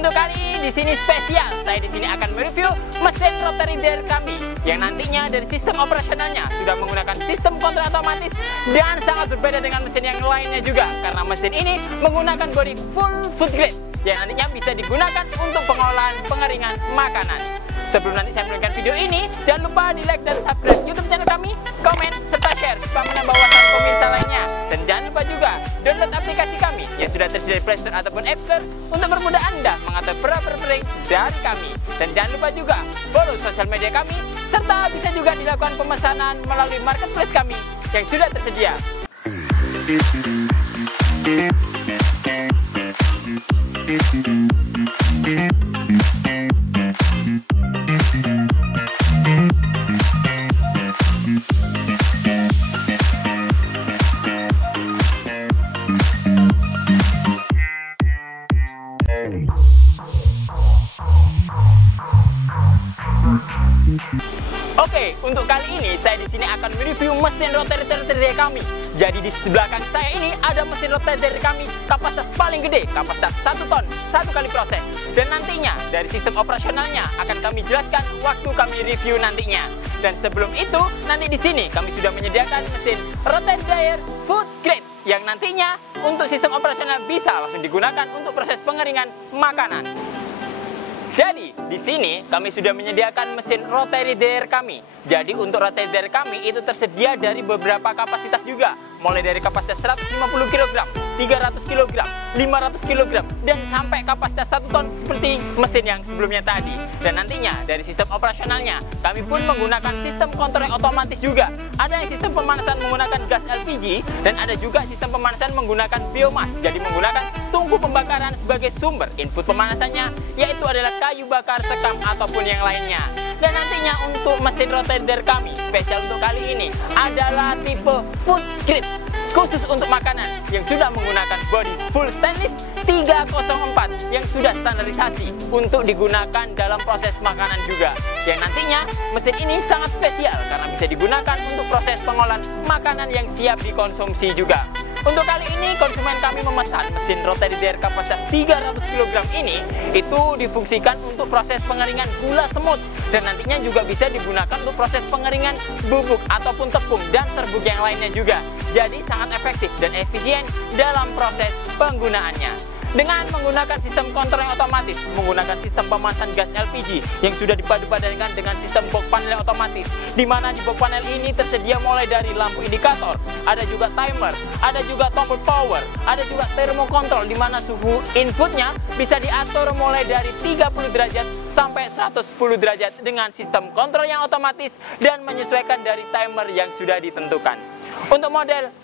Untuk kali ini di sini spesial, saya di sini akan mereview mesin rotary dare kami yang nantinya dari sistem operasionalnya sudah menggunakan sistem kontrol otomatis dan sangat berbeda dengan mesin yang lainnya juga karena mesin ini menggunakan bodi full food grade yang nantinya bisa digunakan untuk pengolahan pengeringan makanan. Sebelum nanti saya menunjukkan video ini, jangan lupa di like dan subscribe YouTube channel kami, komen, serta share supaya menambah wawasan pemirsa lainnya. Dan jangan lupa juga download aplikasi kami yang sudah tersedia di Play Store ataupun App Store untuk mempermudah Anda mengatur perabot-perabot dari kami. Dan jangan lupa juga follow sosial media kami, serta bisa juga dilakukan pemesanan melalui marketplace kami yang sudah tersedia. Oke, untuk kali ini saya di sini akan mereview mesin rotary dare kami. Jadi di belakang saya ini ada mesin rotary dare kami kapasitas paling gede, kapasitas 1 ton, 1 kali proses. Dan nantinya dari sistem operasionalnya akan kami jelaskan waktu kami review nantinya. Dan sebelum itu, nanti di sini kami sudah menyediakan mesin rotary dare food grade yang nantinya untuk sistem operasional bisa langsung digunakan untuk proses pengeringan makanan. Jadi, di sini kami sudah menyediakan mesin rotary dare kami. Jadi, untuk rotary dare kami itu tersedia dari beberapa kapasitas juga. Mulai dari kapasitas 150 kg, 300 kg, 500 kg, dan sampai kapasitas 1 ton seperti mesin yang sebelumnya tadi. Dan nantinya dari sistem operasionalnya, kami pun menggunakan sistem kontrol yang otomatis juga. Ada yang sistem pemanasan menggunakan gas LPG, dan ada juga sistem pemanasan menggunakan biomas. Jadi menggunakan tungku pembakaran sebagai sumber input pemanasannya, yaitu adalah kayu bakar, sekam, ataupun yang lainnya. Dan nantinya untuk mesin rotary dare kami, spesial untuk kali ini, adalah tipe food grade, khusus untuk makanan yang sudah menggunakan bodi full stainless 304 yang sudah standarisasi untuk digunakan dalam proses makanan juga. Yang nantinya mesin ini sangat spesial karena bisa digunakan untuk proses pengolahan makanan yang siap dikonsumsi juga. Untuk kali ini konsumen kami memesan mesin rotary dare kapasitas 300 kg ini itu difungsikan untuk proses pengeringan gula semut dan nantinya juga bisa digunakan untuk proses pengeringan bubuk ataupun tepung dan serbuk yang lainnya juga. Jadi sangat efektif dan efisien dalam proses penggunaannya. Dengan menggunakan sistem kontrol yang otomatis, menggunakan sistem pemanasan gas LPG yang sudah dipadu-padankan dengan sistem box panel yang otomatis, di mana di box panel ini tersedia mulai dari lampu indikator, ada juga timer, ada juga tombol power, ada juga thermokontrol di mana suhu inputnya bisa diatur mulai dari 30 derajat sampai 110 derajat dengan sistem kontrol yang otomatis dan menyesuaikan dari timer yang sudah ditentukan. Untuk model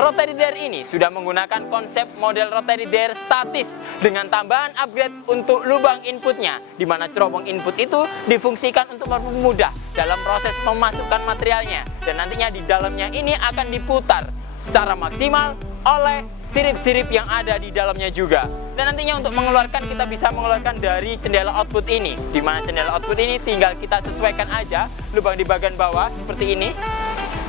rotary dare ini sudah menggunakan konsep model rotary dare statis dengan tambahan upgrade untuk lubang inputnya, di mana cerobong input itu difungsikan untuk mempermudah dalam proses memasukkan materialnya dan nantinya di dalamnya ini akan diputar secara maksimal oleh sirip-sirip yang ada di dalamnya juga. Dan nantinya untuk mengeluarkan kita bisa mengeluarkan dari jendela output ini, di mana jendela output ini tinggal kita sesuaikan aja lubang di bagian bawah seperti ini.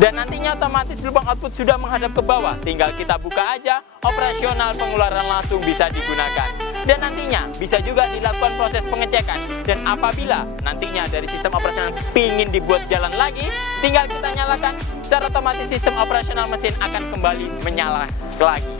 Dan nantinya otomatis lubang output sudah menghadap ke bawah, tinggal kita buka aja, operasional pengeluaran langsung bisa digunakan. Dan nantinya bisa juga dilakukan proses pengecekan. Dan apabila nantinya dari sistem operasional ingin dibuat jalan lagi, tinggal kita nyalakan, secara otomatis sistem operasional mesin akan kembali menyala lagi.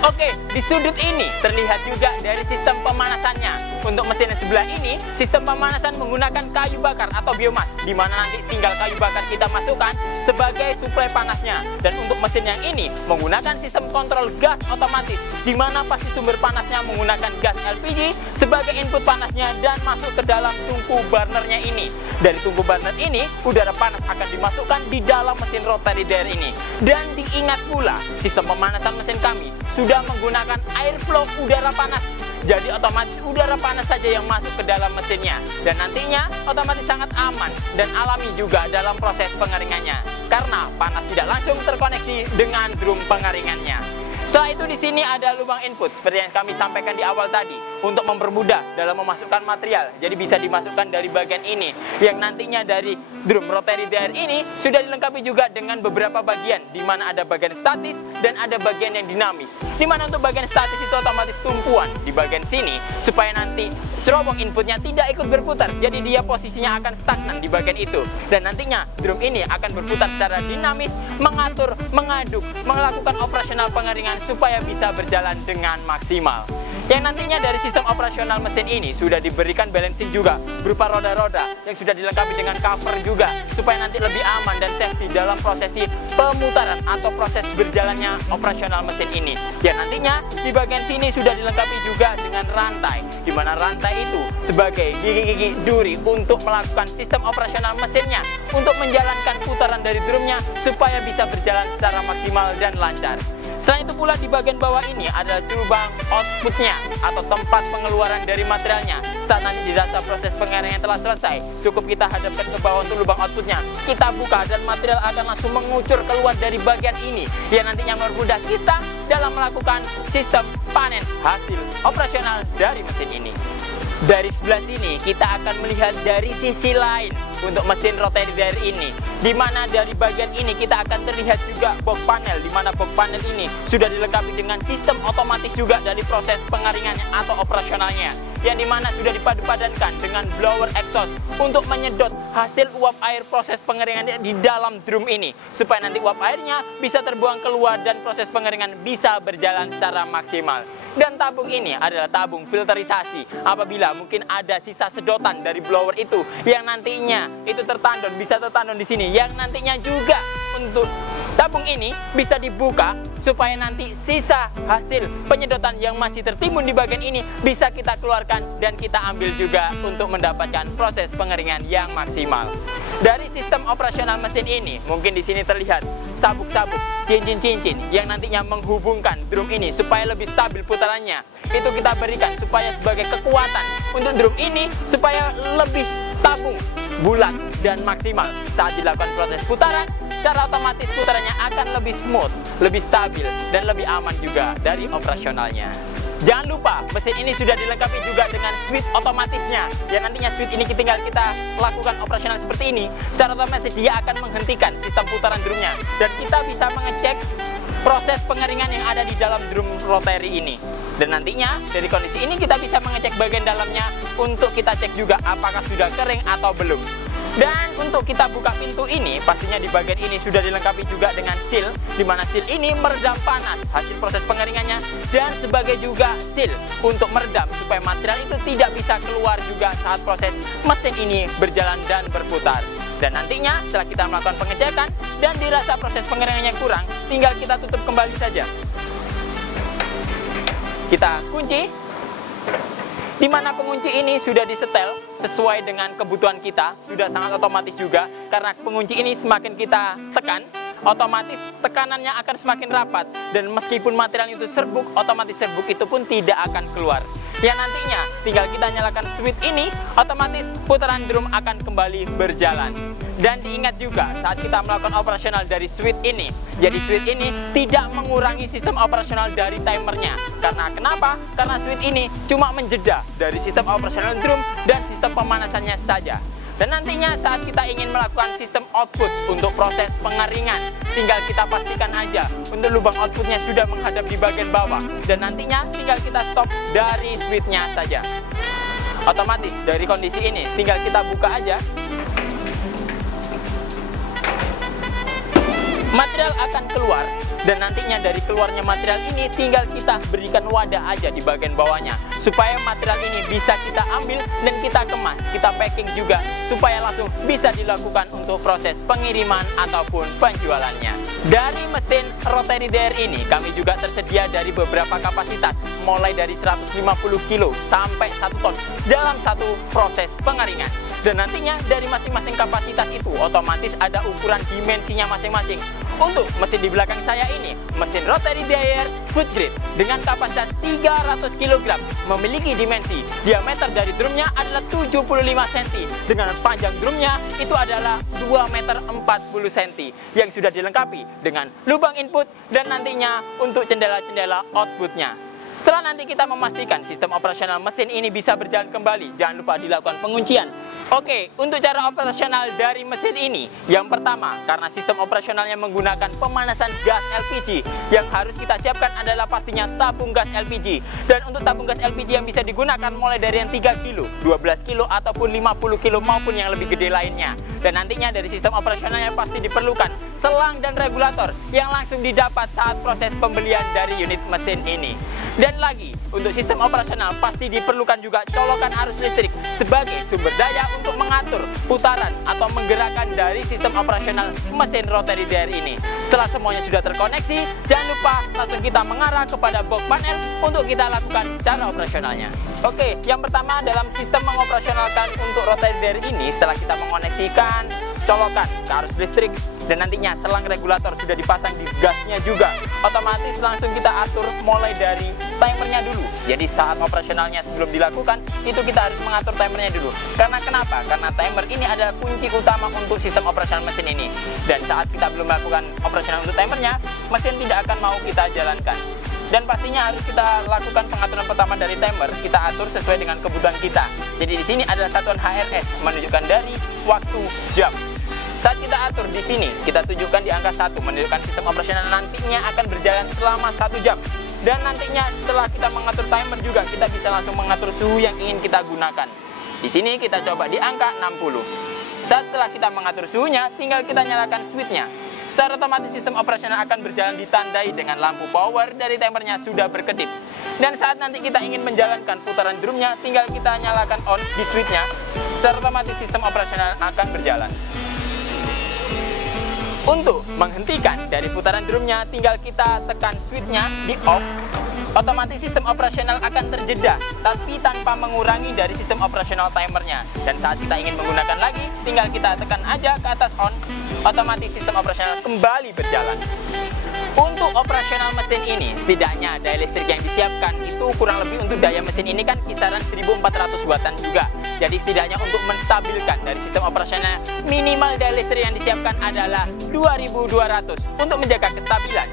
Oke, di sudut ini terlihat juga dari sistem pemanasannya. Untuk mesin yang sebelah ini, sistem pemanasan menggunakan kayu bakar atau biomas, di mana nanti tinggal kayu bakar kita masukkan sebagai suplai panasnya. Dan untuk mesin yang ini menggunakan sistem kontrol gas otomatis, di mana pasti sumber panasnya menggunakan gas LPG sebagai input panasnya dan masuk ke dalam tungku burnernya ini. Dari tungku burner ini, udara panas akan dimasukkan di dalam mesin rotary dare ini. Dan diingat pula, sistem pemanasan mesin kami sudah menggunakan airflow udara panas. Jadi otomatis udara panas saja yang masuk ke dalam mesinnya. Dan nantinya otomatis sangat aman dan alami juga dalam proses pengeringannya. Karena panas tidak langsung terkoneksi dengan drum pengeringannya. Setelah itu di sini ada lubang input seperti yang kami sampaikan di awal tadi untuk mempermudah dalam memasukkan material. Jadi bisa dimasukkan dari bagian ini, yang nantinya dari drum rotary dryer ini sudah dilengkapi juga dengan beberapa bagian, di mana ada bagian statis dan ada bagian yang dinamis. Di mana untuk bagian statis itu otomatis tumpuan di bagian sini supaya nanti cerobong inputnya tidak ikut berputar, jadi dia posisinya akan stagnan di bagian itu. Dan nantinya drum ini akan berputar secara dinamis, mengatur, mengaduk, melakukan operasional pengeringan supaya bisa berjalan dengan maksimal. Yang nantinya dari sistem operasional mesin ini sudah diberikan balancing juga berupa roda-roda yang sudah dilengkapi dengan cover juga supaya nanti lebih aman dan safety dalam prosesi pemutaran atau proses berjalannya operasional mesin ini. Yang nantinya di bagian sini sudah dilengkapi juga dengan rantai, di mana rantai itu sebagai gigi-gigi duri untuk melakukan sistem operasional mesinnya untuk menjalankan putaran dari drumnya supaya bisa berjalan secara maksimal dan lancar. Selain itu pula di bagian bawah ini adalah lubang outputnya atau tempat pengeluaran dari materialnya. Saat nanti dirasa proses pengeringan telah selesai, cukup kita hadapkan ke bawah untuk lubang outputnya. Kita buka dan material akan langsung mengucur keluar dari bagian ini, yang nantinya mempermudah kita dalam melakukan sistem panen hasil operasional dari mesin ini. Dari sebelah sini kita akan melihat dari sisi lain untuk mesin rotary dryer ini, di mana dari bagian ini kita akan terlihat juga box panel, di mana box panel ini sudah dilengkapi dengan sistem otomatis juga dari proses pengeringannya atau operasionalnya, yang dimana sudah dipadu-padankan dengan blower exhaust untuk menyedot hasil uap air proses pengeringannya di dalam drum ini, supaya nanti uap airnya bisa terbuang keluar dan proses pengeringan bisa berjalan secara maksimal. Dan tabung ini adalah tabung filterisasi apabila mungkin ada sisa sedotan dari blower itu yang nantinya itu tertandon, bisa tertandon di sini, yang nantinya juga untuk tabung ini bisa dibuka supaya nanti sisa hasil penyedotan yang masih tertimbun di bagian ini bisa kita keluarkan dan kita ambil juga untuk mendapatkan proses pengeringan yang maksimal. Dari sistem operasional mesin ini, mungkin di sini terlihat sabuk-sabuk, cincin-cincin yang nantinya menghubungkan drum ini supaya lebih stabil putarannya. Itu kita berikan supaya sebagai kekuatan untuk drum ini supaya lebih tabung, bulat dan maksimal saat dilakukan proses putaran. Secara otomatis putarannya akan lebih smooth, lebih stabil, dan lebih aman juga dari operasionalnya. Jangan lupa, mesin ini sudah dilengkapi juga dengan switch otomatisnya, yang nantinya switch ini tinggal kita lakukan operasional seperti ini. Secara otomatis dia akan menghentikan sistem putaran drumnya, dan kita bisa mengecek proses pengeringan yang ada di dalam drum rotary ini. Dan nantinya dari kondisi ini kita bisa mengecek bagian dalamnya untuk kita cek juga apakah sudah kering atau belum. Dan untuk kita buka pintu ini, pastinya di bagian ini sudah dilengkapi juga dengan seal, di mana seal ini meredam panas hasil proses pengeringannya, dan sebagai juga seal untuk meredam supaya material itu tidak bisa keluar juga saat proses mesin ini berjalan dan berputar. Dan nantinya setelah kita melakukan pengecekan dan dirasa proses pengeringannya kurang, tinggal kita tutup kembali saja. Kita kunci, di mana pengunci ini sudah disetel sesuai dengan kebutuhan kita, sudah sangat otomatis juga, karena pengunci ini semakin kita tekan, otomatis tekanannya akan semakin rapat, dan meskipun material itu serbuk, otomatis serbuk itu pun tidak akan keluar. Yang nantinya tinggal kita nyalakan switch ini, otomatis putaran drum akan kembali berjalan. Dan diingat juga saat kita melakukan operasional dari switch ini, jadi switch ini tidak mengurangi sistem operasional dari timernya. Karena kenapa? Karena switch ini cuma menjeda dari sistem operasional drum dan sistem pemanasannya saja. Dan nantinya saat kita ingin melakukan sistem output untuk proses pengeringan, tinggal kita pastikan aja untuk lubang outputnya sudah menghadap di bagian bawah, dan nantinya tinggal kita stop dari switchnya saja. Otomatis dari kondisi ini tinggal kita buka aja, material akan keluar. Dan nantinya dari keluarnya material ini tinggal kita berikan wadah aja di bagian bawahnya, supaya material ini bisa kita ambil dan kita kemas, kita packing juga, supaya langsung bisa dilakukan untuk proses pengiriman ataupun penjualannya. Dari mesin rotary dryer ini kami juga tersedia dari beberapa kapasitas, mulai dari 150 kilo sampai 1 ton dalam satu proses pengeringan. Dan nantinya dari masing-masing kapasitas itu otomatis ada ukuran dimensinya masing-masing. Untuk mesin di belakang saya ini, mesin rotary dryer food grade dengan kapasitas 300 kg, memiliki dimensi diameter dari drumnya adalah 75 cm, dengan panjang drumnya itu adalah 2 meter 40 cm, yang sudah dilengkapi dengan lubang input dan nantinya untuk jendela-jendela outputnya. Setelah nanti kita memastikan sistem operasional mesin ini bisa berjalan kembali, jangan lupa dilakukan penguncian. Oke, untuk cara operasional dari mesin ini, yang pertama, karena sistem operasionalnya menggunakan pemanasan gas LPG, yang harus kita siapkan adalah pastinya tabung gas LPG. Dan untuk tabung gas LPG yang bisa digunakan mulai dari yang 3 kilo, 12 kilo, ataupun 50 kilo maupun yang lebih gede lainnya. Dan nantinya dari sistem operasionalnya pasti diperlukan selang dan regulator yang langsung didapat saat proses pembelian dari unit mesin ini. Dan lagi, untuk sistem operasional pasti diperlukan juga colokan arus listrik sebagai sumber daya untuk mengatur putaran atau menggerakkan dari sistem operasional mesin rotary dryer ini. Setelah semuanya sudah terkoneksi, jangan lupa langsung kita mengarah kepada box panel untuk kita lakukan cara operasionalnya. Oke, yang pertama dalam sistem mengoperasionalkan untuk rotary dryer ini, setelah kita mengoneksikan colokan ke arus listrik dan nantinya selang regulator sudah dipasang di gasnya juga, otomatis langsung kita atur mulai dari timernya dulu. Jadi saat operasionalnya sebelum dilakukan, itu kita harus mengatur timernya dulu. Karena kenapa? Karena timer ini adalah kunci utama untuk sistem operasional mesin ini. Dan saat kita belum melakukan operasional untuk timernya, mesin tidak akan mau kita jalankan. Dan pastinya harus kita lakukan pengaturan pertama dari timer, kita atur sesuai dengan kebutuhan kita. Jadi di sini adalah satuan HRS, menunjukkan dari waktu jam. Saat kita atur di sini, kita tunjukkan di angka 1, menunjukkan sistem operasional nantinya akan berjalan selama 1 jam. Dan nantinya setelah kita mengatur timer juga, kita bisa langsung mengatur suhu yang ingin kita gunakan. Di sini kita coba di angka 60. Setelah kita mengatur suhunya, tinggal kita nyalakan switchnya. Secara otomatis sistem operasional akan berjalan ditandai dengan lampu power dari timernya sudah berkedip. Dan saat nanti kita ingin menjalankan putaran drumnya, tinggal kita nyalakan on di switchnya. Secara otomatis sistem operasional akan berjalan. Untuk menghentikan dari putaran drumnya, tinggal kita tekan switchnya di off. Otomatis sistem operasional akan terjeda, tapi tanpa mengurangi dari sistem operasional timernya. Dan saat kita ingin menggunakan lagi, tinggal kita tekan aja ke atas on. Otomatis sistem operasional kembali berjalan. Untuk operasional mesin ini, setidaknya daya listrik yang disiapkan itu kurang lebih untuk daya mesin ini kan kisaran 1400 wattan juga. Jadi setidaknya untuk menstabilkan dari sistem operasional, minimal daya listrik yang disiapkan adalah 2200 untuk menjaga kestabilan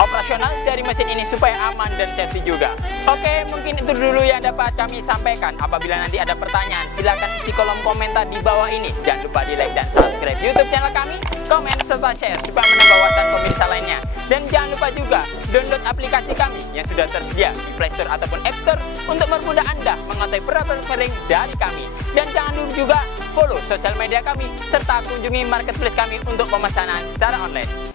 operasional dari mesin ini supaya aman dan safety juga. Oke, mungkin itu dulu yang dapat kami sampaikan. Apabila nanti ada pertanyaan, silahkan isi kolom komentar di bawah ini. Jangan lupa di like dan subscribe YouTube channel kami, komen serta share supaya menambah wawasan pemirsa lainnya. Dan jangan lupa juga download aplikasi kami yang sudah tersedia di Play Store ataupun App Store untuk mempermudah Anda mengetahui peraturan offering dari kami. Dan jangan lupa juga follow sosial media kami serta kunjungi marketplace kami untuk pemesanan secara online.